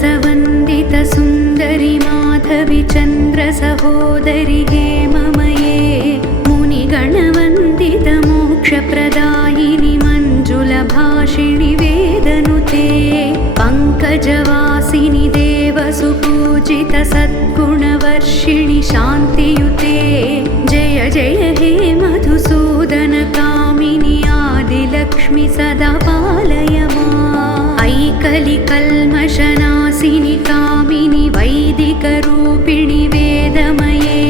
सुमनसवन्दितसुन्दरि माधवि चन्द्रसहोदरि हेममये मुनिगणवन्दितमोक्षप्रदायिनि मञ्जुलभाषिणि वेदनुते पङ्कजवासिनि देवसुपूजितसद्गुणवर्षिणि शान्तियुते जय जय हे मधुसूदनकामिनि आदिलक्ष्मि सदा पालय माम् ऐकलिकल्मषनाशिनि कामिनि वैदिकरूपिणि वेदमये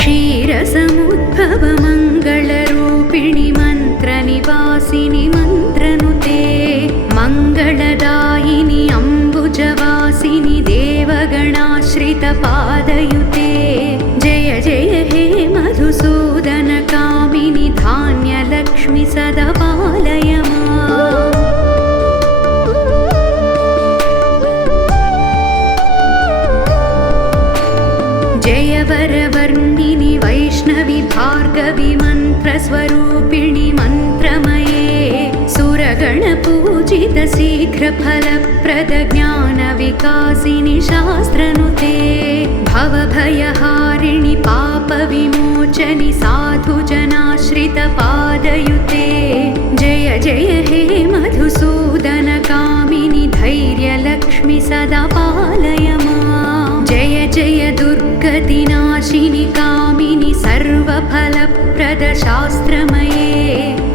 क्षीरसमुद्भवमङ्गलरूपिणि मन्त्रनिवासिनि मन्त्रनुते मङ्गलदायिनि अम्बुजवासिनि देवगणाश्रितपादयुते जय जय हे मधुसूदनकामिनि धान्यलक्ष्मि सदा पालय माम् जय वरवर्णिनि वैष्णवि भार्गवि मन्त्रस्वरूपिणि मन्त्रमये सुरगणपूजित शीघ्रफलप्रद ज्ञानविकासिनि शास्त्रनुते भवभयहारिणि पापविमोचनि साधुजनाश्रितपादयुते जय जय हे मधुसूदनकामिनि धैर्यलक्ष्मि सदा पालय माम् जय जय दुर्गतिनाशिनि कामिनि सर्वफलप्रद शास्त्रमये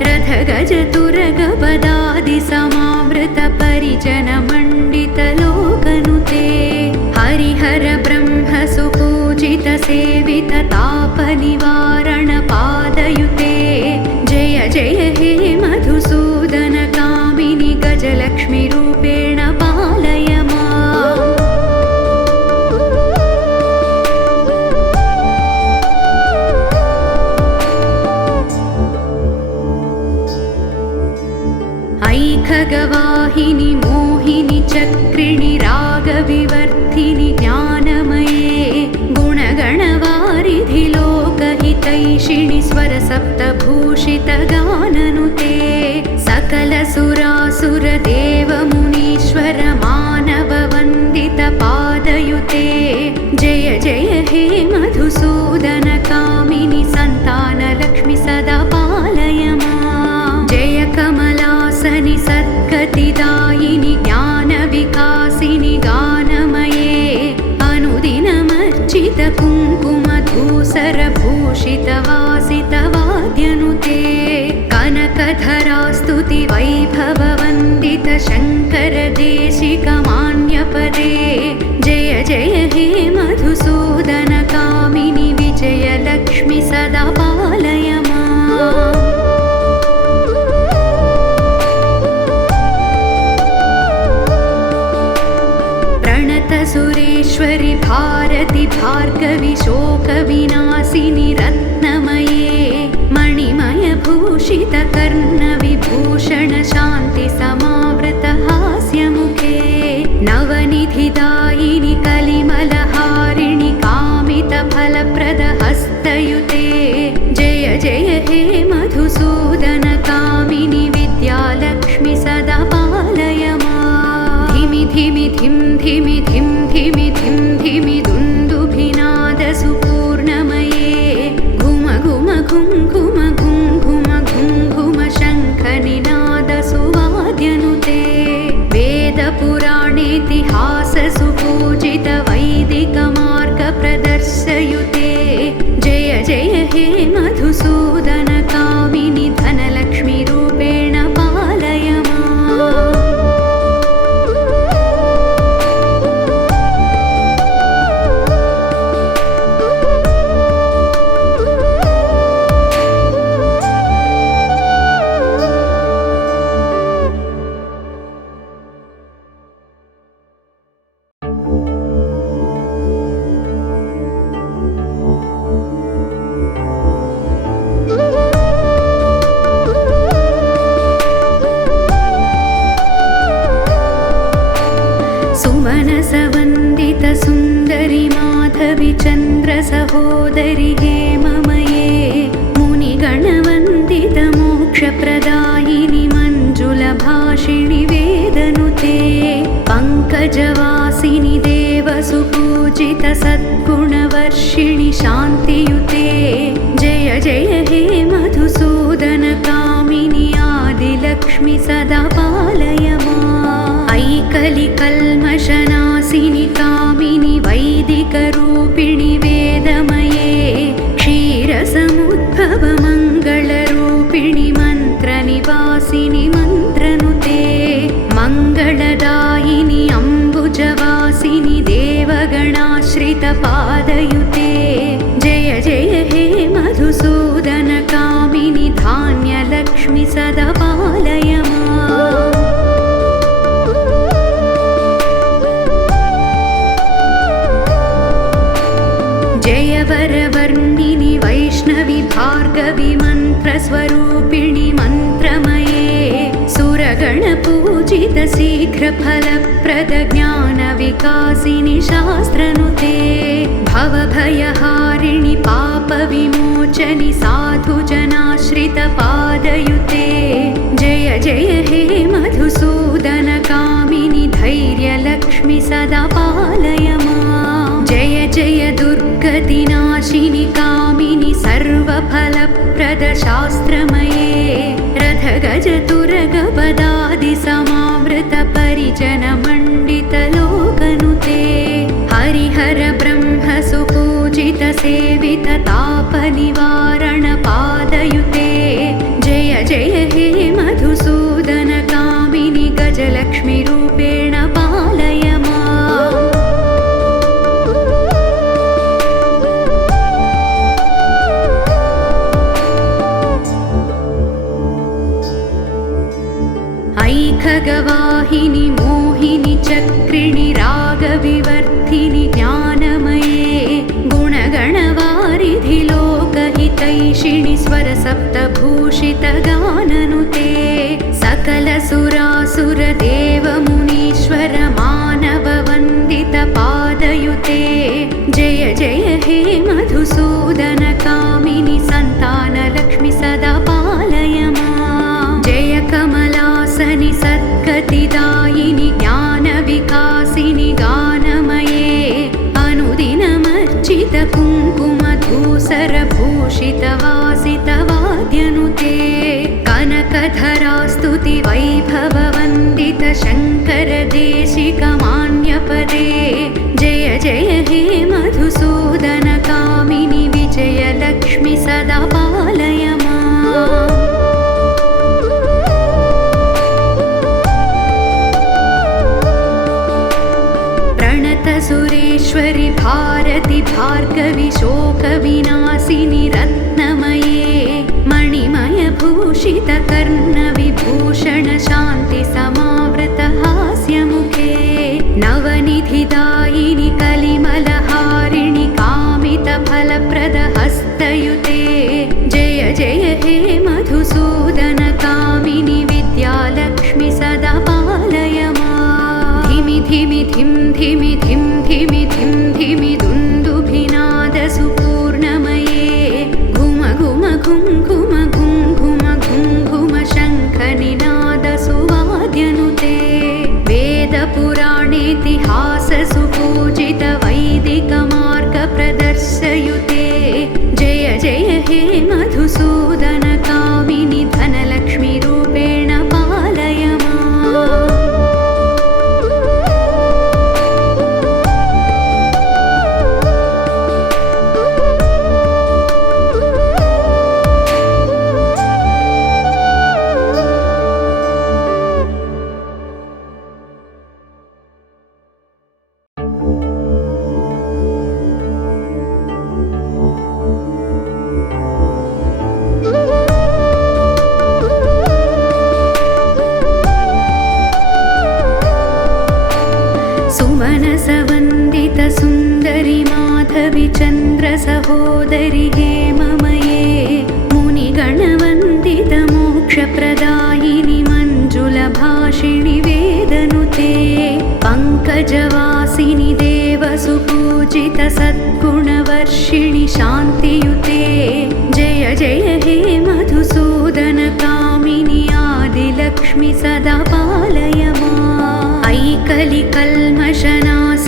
रथगजतुरगपदादिसमावृत परिजनमण्डितलोकनुते हरिहर ब्रह्म सुपूजित सेवित तापनिवारण पादयुते जय जय हे मधुसूदनकामिनि गजलक्ष्मि रूपेण पालय माम् ऐखगवाहिनि मोहिनि चक्रिणि रागविवर्धिनि ज्ञानमये गुणगणवारिधि लोकहितैषिणि स्वरसप्तभूषितगाननुते सकलसुरासुरदेवमुनीश्वर मानववन्दितपादयुते जय जय हे मधुसूदनकामिनि सन्तानलक्ष्मि सदा पालय माम् जय कमलासनि सद्गतिदायिनि ज्ञानविकासिनि गानमये अनुदिनमर्चित कुङ्कुमधूसरभूषितवासितवाद्यनुते कनकधरास्तुति वैभववन्दित शङ्करदेशिकमान्यपदे जय जय हे मधुसूदनकामिनि विजयलक्ष्मि सदा पालय माम् सुरेश्वरि भारति भार्गवि शोकविनाशिनि रत्नमये मणिमयभूषित कर्णविभूषण शान्ति समावृत हास्यमुखे नवनिधिदायिनि कलिमलहारिणि कामितफलप्रद हस्तयुते जय जय हे मधुसूदनकामिनि विद्यालक्ष्मि सदा पालय माम् धिमि धिमि धिं धिमि धिं धिमि धिं धिमि दुन्दुभिनादसुपूर्णमये घुम घुम घुं घुम घुं घुम घुं घुम शङ्खनिनादसुवाद्यनुते वेदपुराणेतिहाससुपूजित वैदिकमार्गप्रदर्शयुते जय जय हे मधुसूदनकामिनि धनलक्ष्मि रूपेण पालय माम् सुमनसवन्दितसुन्दरि माधवि चन्द्रसहोदरि हेममये मुनिगणवन्दितमोक्षप्रदायिनि मञ्जुलभाषिणि वेदनुते पङ्कजवासिनि वासिनि देवसुपूजित सद्गुणवर्षिणि शान्तियुते जय जय हे मधुसूदन कामिनि आदिलक्ष्मि सदा पालय माम् ऐकलिकल्मषनाशिनि कामिनि वैदिकरूपिणि वेदमये क्षीरसमुद्भव मङ्गलरूपिणि मन्त्रनिवासिनि मन्त्रनुते मङ्गलदायिनि अम्बुजवासिनि देवगणाश्रितपादयुते जय जय हे मधुसूदन कामिनि धान्यलक्ष्मि सदा पालय माम् जय वरवर्णिनि वैष्णवि भार्गवि मन्त्रस्वरूपिणि मन्त्रमये सुरगणपूजित शीघ्रफलप्रद ज्ञानविकासिनि शास्त्रनुते भवभयहारिणि पापविमोचनि साधुजनाश्रितपादयुते जय जय हे मधुसूदन कामिनि धैर्यलक्ष्मि सदा पालय माम् जय जय दुर्गतिनाशिनि कामिनि सर्वफलप्रद शास्त्रमये रथगजतुरगपदादिसमावृत परिजनमण्डितलोकनुते हरिहर ब्रह्म सुपूजित सेवित तापनिवारण पादयुते जय जय हे मधुसूदन कामिनि गजलक्ष्मि रूपेण पालय माम् ऐखगवाहिनि मोहिनि चक्रिणि रागविवर्धिनि ज्ञानमये गुणगणवारिधि लोकहितैषिणि स्वरसप्तभूषितगाननुते सकलसुरासुरदेवमुनीश्वर मानववन्दितपादयुते जय जय हे मधुसूदन कामिनि सन्तानलक्ष्मि सदा पालय माम् जय कमलासनि सद्गतिदायिनि ज्ञानविकासिनि गानमये अनुदिनमर्चित कुङ्कुमधूसरभूषितवासितवाद्यनुते कनकधरास्तुति वैभववन्दित शङ्करदेशिकमान्यपदे जय जय हे मधुसूदन कामिनि विजयलक्ष्मि सदा पालय माम् सुरेश्वरि भारति भार्गवि शोकविनाशिनि रत्नमये मणिमयभूषित कर्णविभूषण शान्ति समावृत हास्यमुखे नवनिधिदायिनि कलिमलहारिणि कामितफलप्रद हस्तयुते जय जय हे मधुसूदन कामिनि विद्यालक्ष्मि सदा पालय माम् धिमि धिमि धिं धिमि धिं धिमि धिं धिमि दुन्दुभिनादसुपूर्णमये घुम घुम घुं घुम घुं घुम घुं घुम शङ्खनिनादसुवाद्यनुते वेदपुराणेतिहाससुपूजित वैदिकमार्गप्रदर्शयुते जय जय हे मधुसूदन कामिनि धनलक्ष्मि रूपेण पालय माम् सुमनसवन्दित सुन्दरि माधवि चन्द्र सहोदरि हेममये मुनिगणवन्दित मोक्षप्रदायिनि मञ्जुलभाषिणि वेदनुते पङ्कजवासिनि देवसुपूजित सद्गुणवर्षिणि शान्तियुते जय जय हे मधुसूदन कामिनि आदिलक्ष्मि सदा पालय माम् ऐकलिकल्मषनाशिनि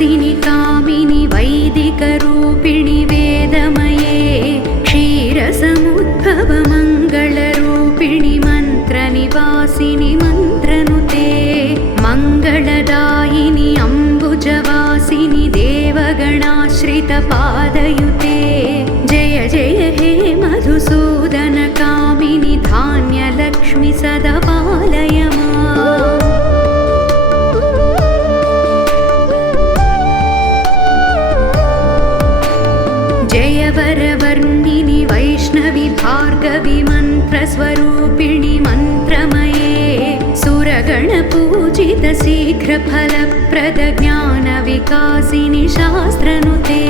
वरवर्णिनि वैष्णवि भार्गवि मन्त्रस्वरूपिणि मन्त्रमये सुरगणपूजित शीघ्रफलप्रद ज्ञानविकासिनि शास्त्रनुते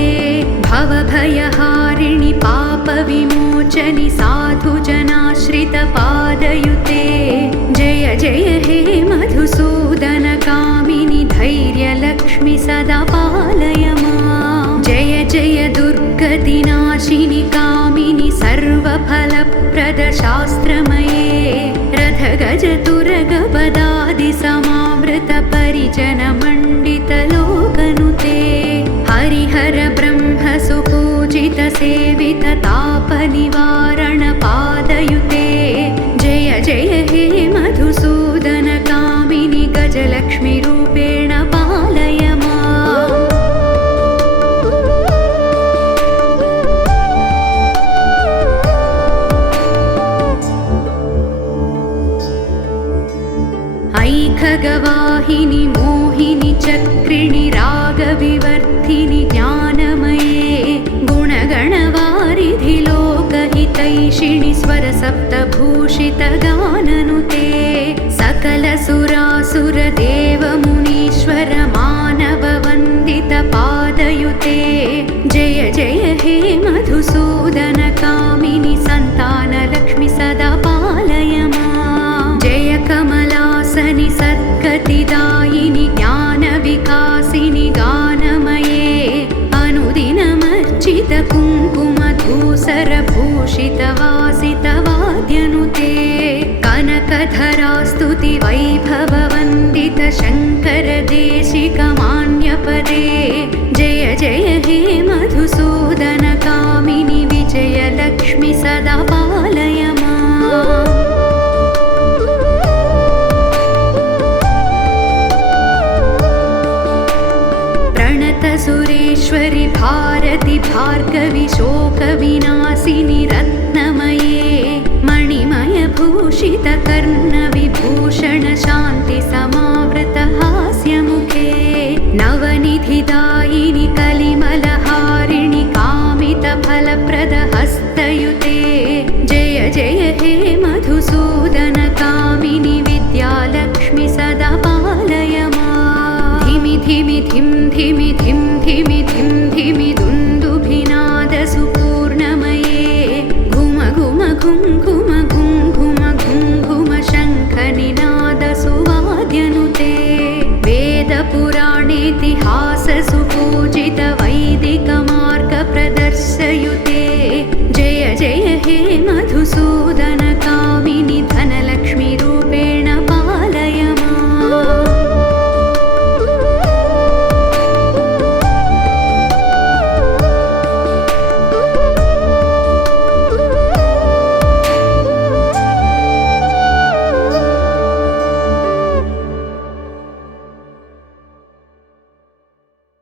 भवभयहारिणि पापविमोचनि साधुजनाश्रितपादयुते जय जय हे मधुसूदनकामिनि धैर्यलक्ष्मि सदा पालय माम् जय जय दुर्गतिनाशिनि कामिनि सर्वफलप्रद शास्त्रमये रथगजतुरगपदादि समावृत परिजनमण्डितलोकनुते हरिहर ब्रह्म सुपूजित सेवित तापनिवारण पादयुते जय जय हे मधुसूदन कामिनि गजलक्ष्मी रूपेण पालय माम् ऐखगवाहिनि मोहिनि चक्रिणि रागविवर्धिनि ज्ञानमये गुणगणवारिधि लोकहितैषिणि स्वरसप्तभूषितगाननुते सकलसुरासुरदेवमुनीश्वर मानववन्दितपादयुते जय जय हे मधुसूदन कामिनि सन्तानलक्ष्मि सदा पालय माम् जय कमलासनि सद्गतिदायिनि ज्ञानविकासिनि गानमये अनुदिनमर्चित कुङ्कुमधूसरभूषितवासितवाद्यनुते कनकधरास्तुति वैभववन्दित शङ्कर देशिकमान्यपदे जय जय हे मधुसूदन कामिनि विजयलक्ष्मि सदा पालय माम् सुरेश्वरि भारति भार्गवि शोकविनाशिनि रत्नमये मणिमय भूषित कर्णविभूषण शान्ति समावृत हास्यमुखे नवनिधिदायिनि कलिमलहारिणि कामित फलप्रद हस्तयुते जय जय हे मधुसूदन कामिनि विद्यालक्ष्मि सदा पालय माम् धिमि धिमि धिं धिमि धिं धिमि